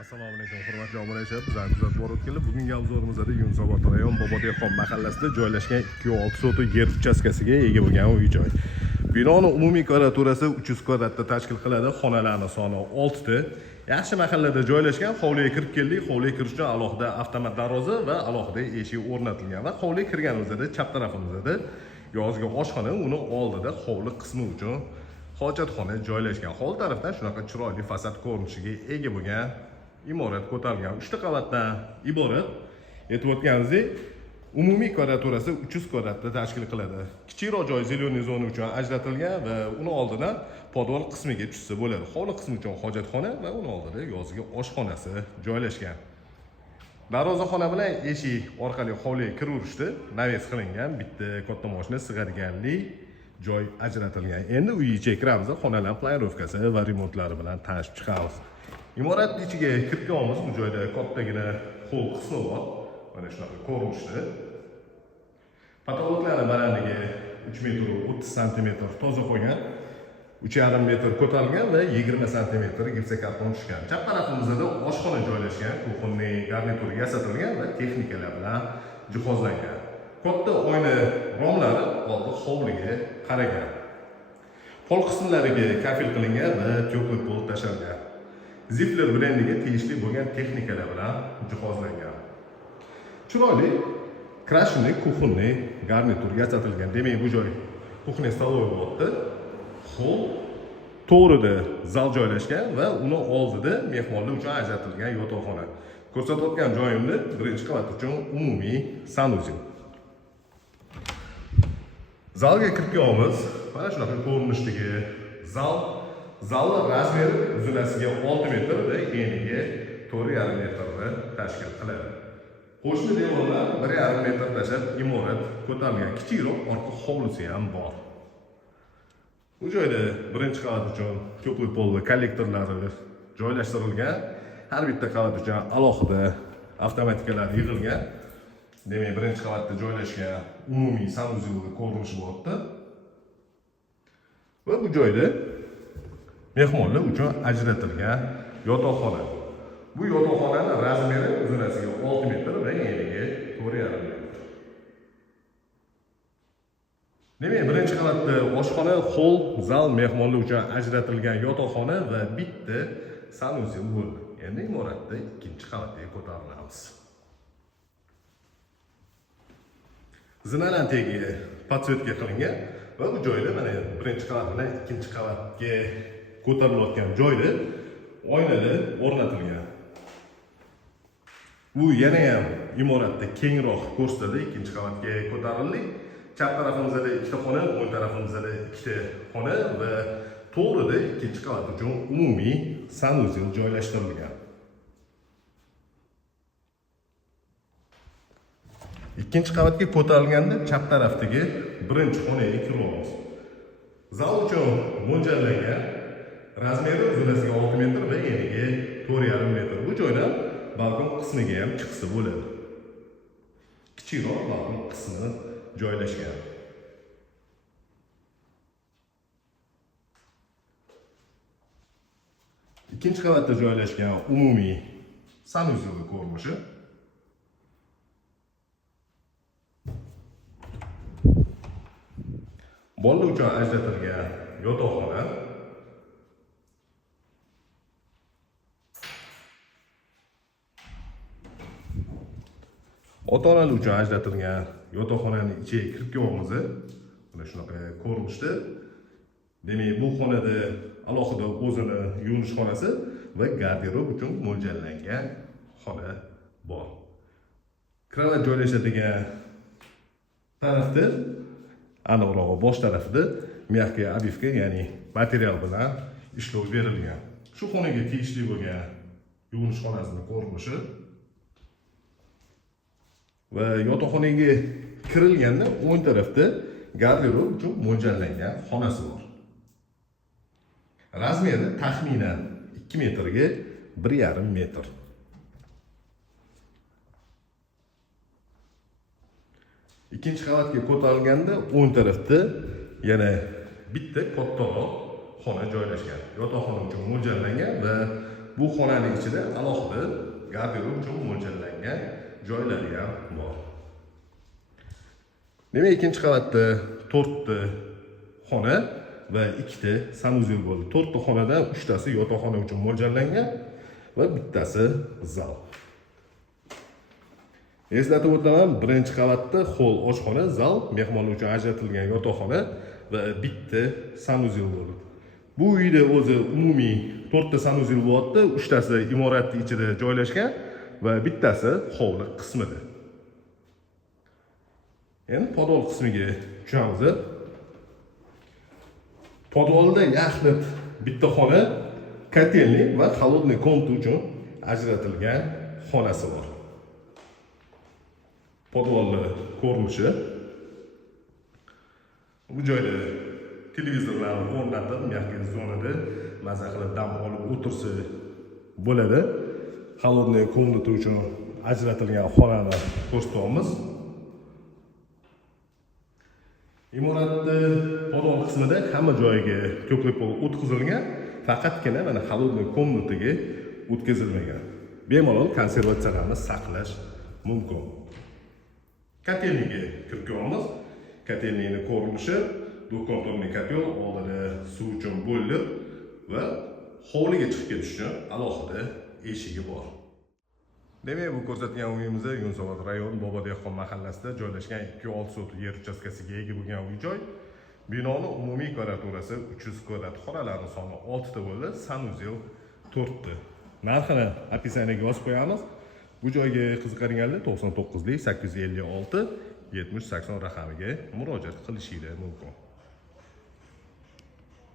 Assalomu alaykum hurmatli obunachilar, bizlarni kuzatib borayotganlar. Bugungi obzorimizda Yunusobod rayon Bobodehqon mahallasida joylashgan 2.6 sotik yer uchastkasiga ega bo'lgan uy-joy. Binoning umumiy kvadraturasi 300 kvadratda tashkil qiladi. Xonalarning soni 6 ta. Yaxshi mahallada joylashgan. Hovliga kirib keldik. Hovliga kirish uchun alohida avtomat darvoza va alohida eshik o'rnatilgan va hovliga kirganimizda chap tarafimizda yozgi oshxona, uni oldida hovli qismi uchun hojatxona joylashgan. Hovli tarafdan shunaqa chiroyli fasad ko'rinishiga ega bo'lgan imorat ko'tarilgan 3 ta qavatdan iborat. Aytib o'tganingizdek, umumiy kvadraturasi 300 kvadratda tashkil qiladi. Kichikroq joy zeleniy zona uchun ajratilgan va uni oldidan podval qismiga tushsa bo'ladi. Hovli qismi uchun hojatxona va uni oldida yozgi oshxonasi joylashgan. Darvozaxona bilan eshik orqali hovliga kiraverishda naves qilingan bitta katta mashina sig'adiganlik joy ajratilgan. Endi uy ichiga kiramiz, xonalar planirovkasi va remontlari bilan tanishib chiqamiz. Imorat ichiga kirganmiz, bu joyda kattagina hol qismi bor. Mana shunaqa ko'rinishda. Patologlarning balandligi 3 metr 30 sm toza qo'ygan, 3,5 metr ko'tarilgan va 20 sm gipsokarton tushgan. Chap tarafimizda oshxona joylashgan, kuxonning garnituri yasatilgan va texnikalar bilan jihozlangan. Katta oyna romlari oldi hovliga qaragan. Pol qismlariga kafil qilingan va to'pli pol tashalgan. Zifler brendiga tegishli bo'lgan texnikalar bilan jihozlangan. Chiroyli krashni kuxonli garnitur yasatilgan. Demak, bu joy kuxonli stoloy bo'ldi. Hol to'g'rida zal joylashgan va uni oldida mehmonlar uchun ajratilgan yotoqxona. Ko'rsatayotgan joyimda birinchi qavat uchun umumiy sanuzel. Zalga kirganmiz. Mana shunaqa ko'rinishdagi zal. Zalning razmeri uzunasiga 6 metr va eniga 4,5 metrni tashkil qiladi. Qo'shni devorlar 1,5 metr tashab imorat ko'tarilgan, kichikroq orqa hovlisi ham bor. Bu joyda birinchi qavat uchun ko'plik polli kollektorlari joylashtirilgan. Har bitta qavat uchun alohida avtomatikalar yig'ilgan. Demak, birinchi qavatda joylashgan umumiy sanuzelning ko'rinishi bo'lyapti. Va bu joyda mehmonlar uchun ajratilgan yotoqxona. Bu yotoqxonaning razmeri uzunasiga 6 metr va eniga 4,5 metr. Demak, birinchi qavatda oshxona, hol, zal, mehmonlar uchun ajratilgan yotoqxona va bitta sanuzel bo'ldi. Endi imoratda ikkinchi qavatga ko'tarilamiz. Zinalar tagiga podsvetka qilingan va bu joyda mana birinchi qavat bilan ikkinchi qavatga ko'tarilayotgan joyda oynalar o'rnatilgan. Bu yana ham imoratda kengroq ko'rsatadi. Ikkinchi qavatga ko'tarildik. Chap tarafimizda ikkita xona, o'ng tarafimizda ikkita xona va to'g'rida ikkinchi qavat uchun umumiy sanuzel joylashtirilgan. Ikkinchi qavatga ko'tarilganda chap tarafdagi birinchi xonaga kiramiz. Zal uchun mo'ljallangan. Razmeri uzunasiga 6 metr va eniga 4,5 metr. Bu joydan balkon qismiga ham chiqsa bo'ladi. Kichikroq balkon qismi joylashgan. Ikkinchi qavatda joylashgan umumiy sanuzel ko'rinishi. Bolalar uchun ajratilgan yotoqxona. Ota-onalar uchun ajratilgan yotoqxonaning ichiga kirib kelamiz. Mana shunaqa ko'rinishda. Demak, bu xonada alohida o'zini yuvinish xonasi va garderob uchun mo'ljallangan xona bor. Kravat joylashadigan tarafda, aniqroq bosh tarafida mягкая обивка, ya'ni material bilan ishlov berilgan. Shu xonaga tegishli bo'lgan yuvinish xonasining ko'rinishi va yotoqxonaga kirilganda o'ng tarafda garderob uchun mo'ljallangan xonasi bor. Razmeri taxminan 2 metrga 1,5 metr. Ikkinchi qavatga ko'tarilganda o'ng tarafda yana bitta kattaroq xona joylashgan. Yotoqxona uchun mo'ljallangan va bu xonaning ichida alohida garderob uchun mo'ljallangan joylari ham bor. Demak, ikkinchi qavatda 4 ta xona va 2 ta sanuzel bo'ldi. 4 ta xonadan 3 tasi yotoqxona uchun mo'ljallangan va bittasi zal. Eslatib o'taman, birinchi qavatda hol, oshxona, zal, mehmonlar uchun ajratilgan yotoqxona va bitta sanuzel bo'ldi. Bu uyda o'zi umumiy 4 ta sanuzel bo'lyapti, 3 tasi imoratning ichida joylashgan va bittasi hovli qismida. Endi podol qismiga tushamiz. Podolda yaxlit bitta xona, kotelnik va холодный komnata uchun ajratilgan xonasi bor. Podolning ko'rinishi. Bu joyda televizorlarni o'rnatib, mehmon zonada maza qilib dam olib o'tirsa bo'ladi. Холодный komnata uchun ajratilgan xonani ko'rsatyapmiz. Imoratning podol qismida hamma joyiga ko'plab o'tkazilgan, faqatgina mana холодный komnataga o'tkazilmagan. Bemalol konservatsiyalarni saqlash mumkin. Kotelniga kirib ko'ramiz. Kotelnikning ko'rinishi do'kontorning kotel, oldida suv uchun bo'yli va hovliga chiqib ketish uchun alohida eshigi bor. Demak, bu ko'rsatgan uyimiz Yunusobod rayon Bobodehqon mahallasida joylashgan 2.6 sotuq yer uchastkasiga ega bo'lgan uy-joy. Binoning umumiy kvadraturasi 300 kvadrat, xonalarning soni 6 ta bo'ldi, sanuzel 4 ta. Narxini opisiyaga yozib qo'yamiz. Bu joyga qiziqadiganlar 99 856 70 80 raqamiga murojaat qilishingiz mumkin.